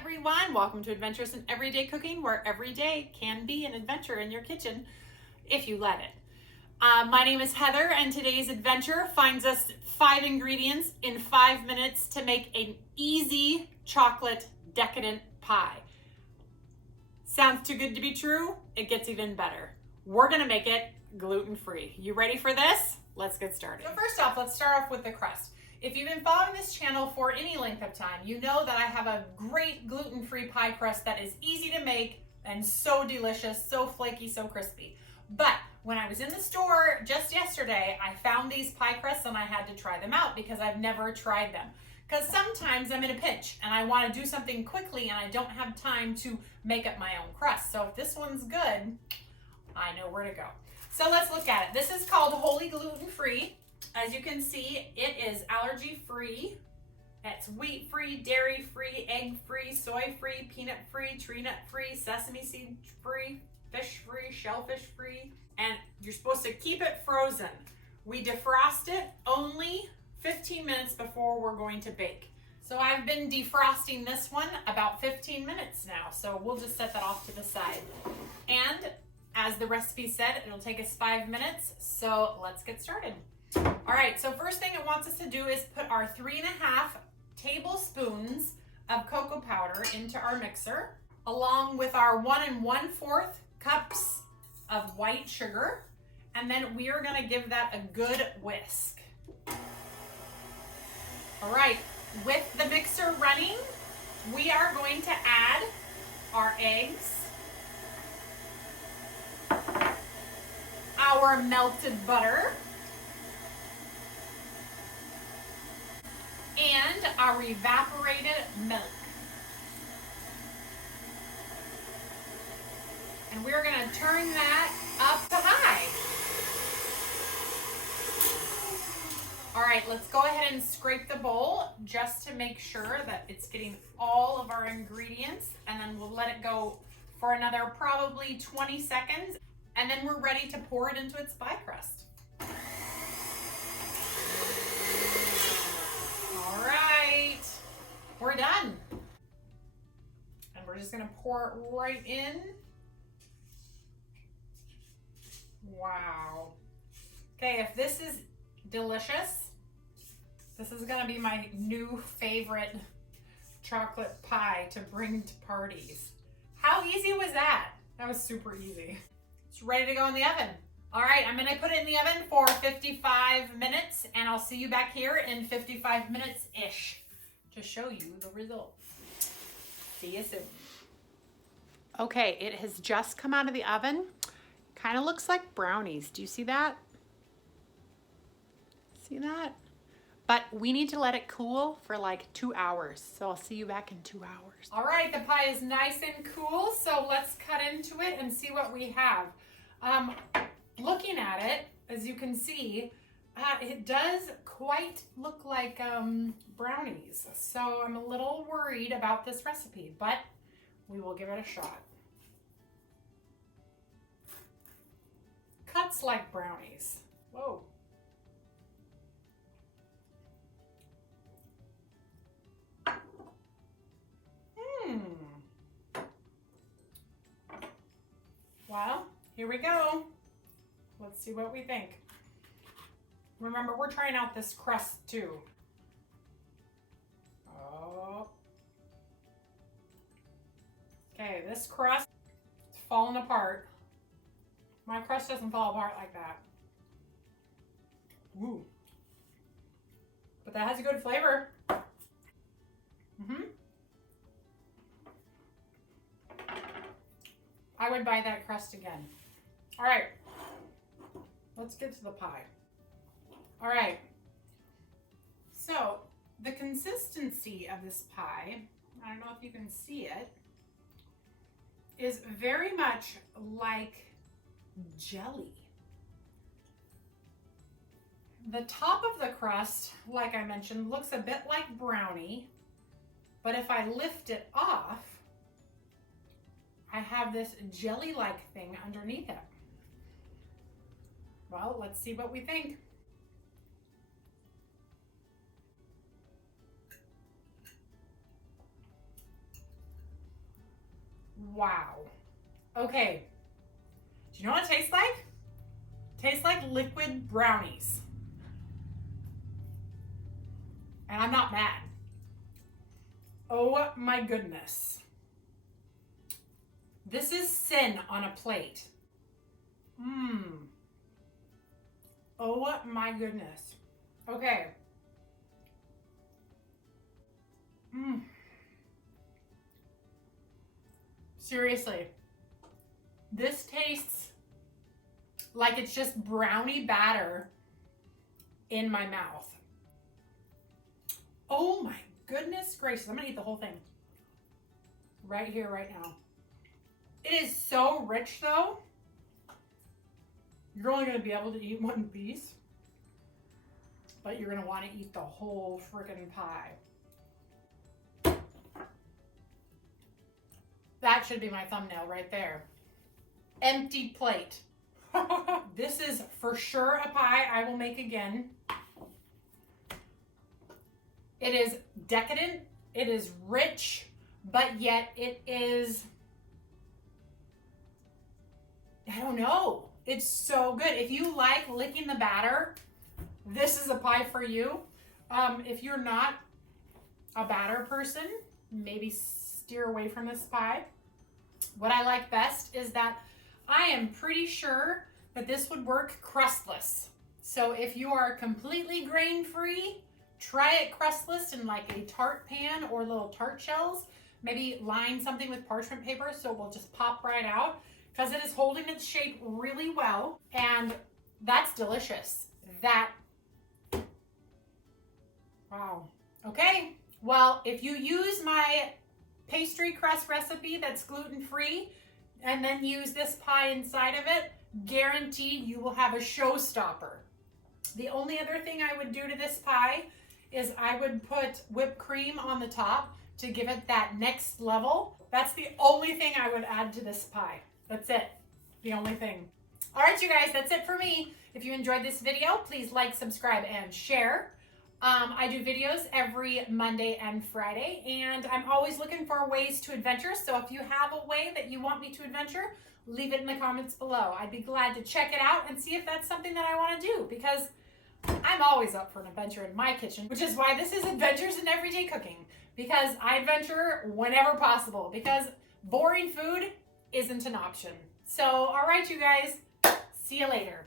everyone. Welcome to Adventures in Everyday Cooking, where every day can be an adventure in your kitchen if you let it. My name is Heather, and today's adventure finds us 5 ingredients in 5 minutes to make an easy chocolate decadent pie. Sounds too good to be true? It gets even better. We're gonna make it gluten-free. You ready for this? Let's get started. So first off, let's start off with the crust. If you've been following this channel for any length of time, you know that I have a great gluten-free pie crust that is easy to make and so delicious, so flaky, so crispy. But when I was in the store just yesterday, I found these pie crusts and I had to try them out because I've never tried them. Because sometimes I'm in a pinch and I want to do something quickly and I don't have time to make up my own crust. So if this one's good, I know where to go. So let's look at it. This is called Wholly Gluten-Free. As you can see, it is allergy-free. It's wheat-free, dairy-free, egg-free, soy-free, peanut-free, tree nut-free, sesame seed-free, fish-free, shellfish-free, and you're supposed to keep it frozen. We defrost it only 15 minutes before we're going to bake. So I've been defrosting this one about 15 minutes now, so we'll just set that off to the side. And as the recipe said, it'll take us 5 minutes, so let's get started. All right, so first thing it wants us to do is put our 3.5 tablespoons of cocoa powder into our mixer, along with our 1 1/4 cups of white sugar, and then we are gonna give that a good whisk. All right, with the mixer running, we are going to add our eggs, our melted butter, and our evaporated milk. And we're gonna turn that up to high. All right, let's go ahead and scrape the bowl just to make sure that it's getting all of our ingredients, and then we'll let it go for another probably 20 seconds, and then we're ready to pour it into its pie crust. All right, we're done. And we're just gonna pour it right in. Wow. Okay, if this is delicious, this is gonna be my new favorite chocolate pie to bring to parties. How easy was that? That was super easy. It's ready to go in the oven. All right, I'm gonna put it in the oven for 55 minutes, and I'll see you back here in 55 minutes-ish to show you the results. See you soon. Okay, it has just come out of the oven. Kind of looks like brownies. Do you see that? See that? But we need to let it cool for like 2 hours. So I'll see you back in 2 hours. All right, the pie is nice and cool. So let's cut into it and see what we have. Looking at it, as you can see, it does quite look like brownies. So I'm a little worried about this recipe, but we will give it a shot. Cuts like brownies. Whoa. Well, here we go. Let's see what we think. Remember, we're trying out this crust too. Oh. Okay, this crust is falling apart. My crust doesn't fall apart like that. Ooh. But that has a good flavor. I would buy that crust again. All right, let's get to the pie. All right, so the consistency of this pie, I don't know if you can see it, is very much like jelly. The top of the crust, like I mentioned, looks a bit like brownie, but if I lift it off, I have this jelly-like thing underneath it. Well, let's see what we think. Wow. Okay. Do you know what it tastes like? It tastes like liquid brownies. And I'm not mad. Oh my goodness. This is sin on a plate. Mmm. Oh my goodness. Okay. Mmm. Seriously. This tastes like it's just brownie batter in my mouth. Oh my goodness gracious. I'm gonna eat the whole thing. Right here, right now. It is so rich though. You're only gonna be able to eat one piece, but you're gonna wanna eat the whole freaking pie. That should be my thumbnail right there. Empty plate. This is for sure a pie I will make again. It is decadent, it is rich, but yet it is, I don't know, it's so good. If you like licking the batter, this is a pie for you. If you're not a batter person, maybe steer away from this pie. What I like best is that I am pretty sure that this would work crustless. So if you are completely grain-free, try it crustless in like a tart pan or little tart shells. Maybe line something with parchment paper so it will just pop right out, because it is holding its shape really well, and that's delicious. That, wow. Okay, well, if you use my pastry crust recipe that's gluten-free and then use this pie inside of it, guaranteed you will have a showstopper. The only other thing I would do to this pie is I would put whipped cream on the top to give it that next level. That's the only thing I would add to this pie. That's it, the only thing. All right, you guys, that's it for me. If you enjoyed this video, please like, subscribe, and share. I do videos every Monday and Friday, and I'm always looking for ways to adventure. So if you have a way that you want me to adventure, leave it in the comments below. I'd be glad to check it out and see if that's something that I want to do, because I'm always up for an adventure in my kitchen, which is why this is Adventures in Everyday Cooking, because I adventure whenever possible, because boring food isn't an option. So, all right, you guys, see you later.